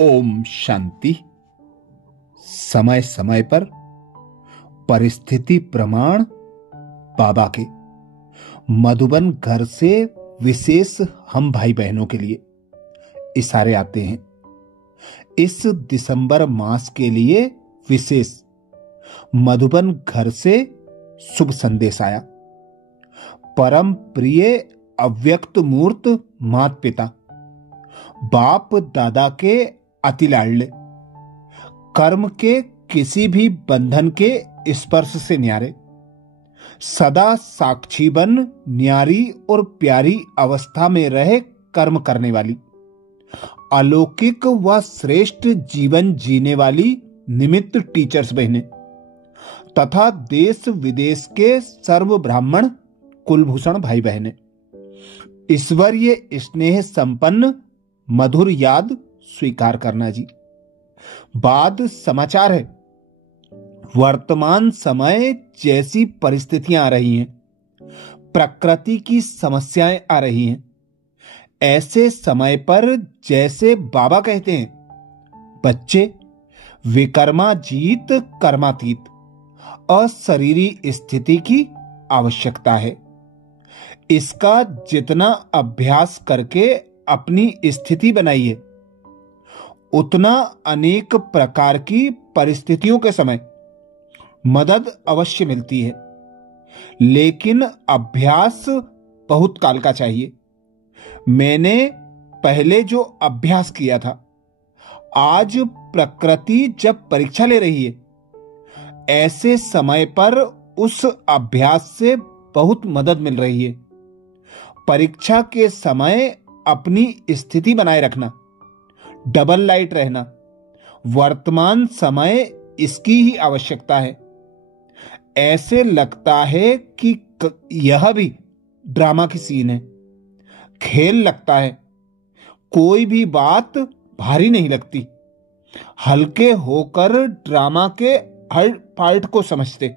ओम शांति। समय समय पर परिस्थिति प्रमाण बाबा के मधुबन घर से विशेष हम भाई बहनों के लिए इशारे आते हैं। इस दिसंबर मास के लिए विशेष मधुबन घर से शुभ संदेश आया। परम प्रिय अव्यक्त मूर्त माता पिता, बाप दादा के अति लाडले, कर्म के किसी भी बंधन के स्पर्श से न्यारे, सदा साक्षी बन न्यारी और प्यारी अवस्था में रहे कर्म करने वाली, अलौकिक व श्रेष्ठ जीवन जीने वाली निमित्त टीचर्स बहने तथा देश विदेश के सर्व ब्राह्मण कुलभूषण भाई बहने, ईश्वरीय स्नेह संपन्न मधुर याद स्वीकार करना जी। बाद समाचार है, वर्तमान समय जैसी परिस्थितियां आ रही हैं, प्रकृति की समस्याएं आ रही हैं, ऐसे समय पर जैसे बाबा कहते हैं, बच्चे विकर्माजीत कर्मातीत अशरीरी स्थिति की आवश्यकता है। इसका जितना अभ्यास करके अपनी स्थिति बनाइए, उतना अनेक प्रकार की परिस्थितियों के समय मदद अवश्य मिलती है, लेकिन अभ्यास बहुत काल का चाहिए। मैंने पहले जो अभ्यास किया था, आज प्रकृति जब परीक्षा ले रही है, ऐसे समय पर उस अभ्यास से बहुत मदद मिल रही है। परीक्षा के समय अपनी स्थिति बनाए रखना, डबल लाइट रहना, वर्तमान समय इसकी ही आवश्यकता है। ऐसे लगता है कि यह भी ड्रामा की सीन है, खेल लगता है। कोई भी बात भारी नहीं लगती, हल्के होकर ड्रामा के हर पार्ट को समझते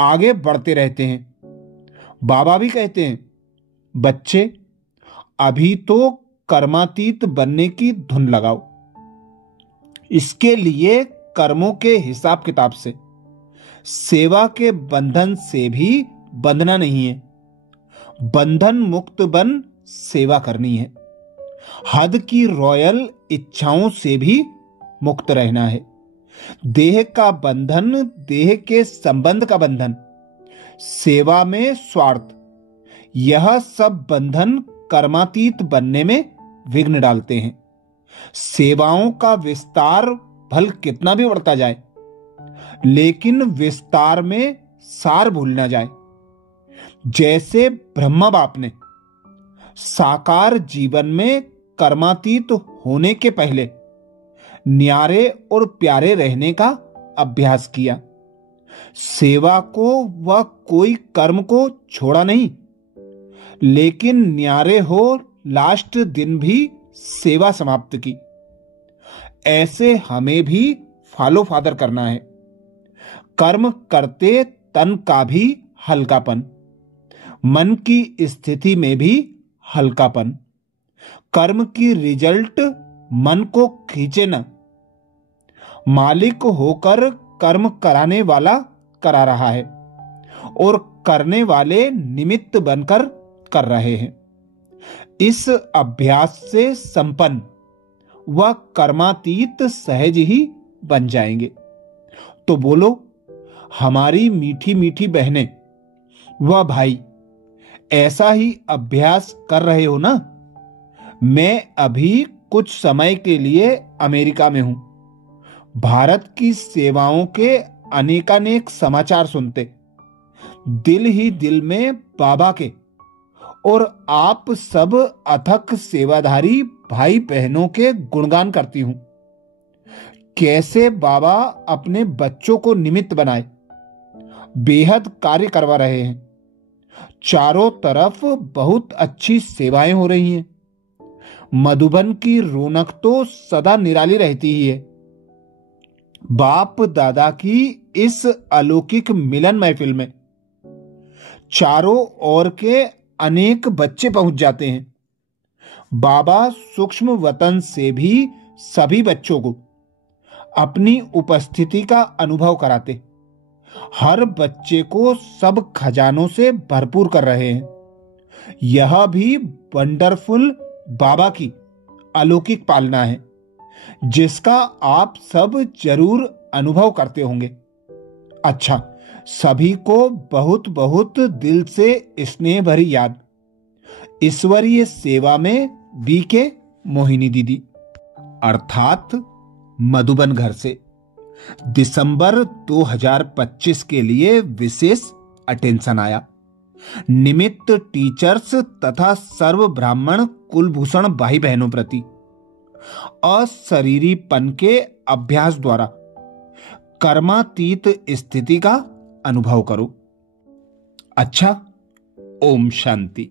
आगे बढ़ते रहते हैं। बाबा भी कहते हैं, बच्चे अभी तो कर्मातीत बनने की धुन लगाओ। इसके लिए कर्मों के हिसाब किताब से, सेवा के बंधन से भी बंधना नहीं है। बंधन मुक्त बन सेवा करनी है। हद की रॉयल इच्छाओं से भी मुक्त रहना है। देह का बंधन, देह के संबंध का बंधन, सेवा में स्वार्थ, यह सब बंधन कर्मातीत बनने में विघ्न डालते हैं। सेवाओं का विस्तार भल कितना भी बढ़ता जाए, लेकिन विस्तार में सार भूल ना जाए। जैसे ब्रह्मा बाप ने साकार जीवन में कर्मातीत होने के पहले न्यारे और प्यारे रहने का अभ्यास किया। सेवा को व कोई कर्म को छोड़ा नहीं, लेकिन न्यारे हो लास्ट दिन भी सेवा समाप्त की। ऐसे हमें भी फॉलो फादर करना है। कर्म करते तन का भी हल्कापन, मन की स्थिति में भी हल्कापन। कर्म की रिजल्ट मन को खींचे न। मालिक होकर कर्म कराने वाला करा रहा है और करने वाले निमित्त बनकर कर रहे हैं। इस अभ्यास से संपन्न व कर्मातीत सहज ही बन जाएंगे। तो बोलो, हमारी मीठी मीठी बहनें व भाई, ऐसा ही अभ्यास कर रहे हो ना? मैं अभी कुछ समय के लिए अमेरिका में हूं। भारत की सेवाओं के अनेकानेक समाचार सुनते दिल ही दिल में बाबा के और आप सब अथक सेवाधारी भाई बहनों के गुणगान करती हूं। कैसे बाबा अपने बच्चों को निमित्त बनाए बेहद कार्य करवा रहे हैं। चारों तरफ बहुत अच्छी सेवाएं हो रही हैं। मधुबन की रौनक तो सदा निराली रहती ही है। बाप दादा की इस अलौकिक मिलन महफिल में चारों ओर के अनेक बच्चे पहुंच जाते हैं। बाबा सूक्ष्म वतन से भी सभी बच्चों को अपनी उपस्थिति का अनुभव कराते हर बच्चे को सब खजानों से भरपूर कर रहे हैं। यह भी वंडरफुल बाबा की अलौकिक पालना है जिसका आप सब जरूर अनुभव करते होंगे। अच्छा, सभी को बहुत बहुत दिल से स्नेह भरी याद। ईश्वरीय सेवा में बीके मोहिनी दीदी, अर्थात मधुबन घर से दिसंबर 2025 के लिए विशेष अटेंशन आया। निमित्त टीचर्स तथा सर्व ब्राह्मण कुलभूषण भाई बहनों प्रति अशरीरीपन के अभ्यास द्वारा कर्मातीत स्थिति का अनुभव करो। अच्छा, ओम शांति।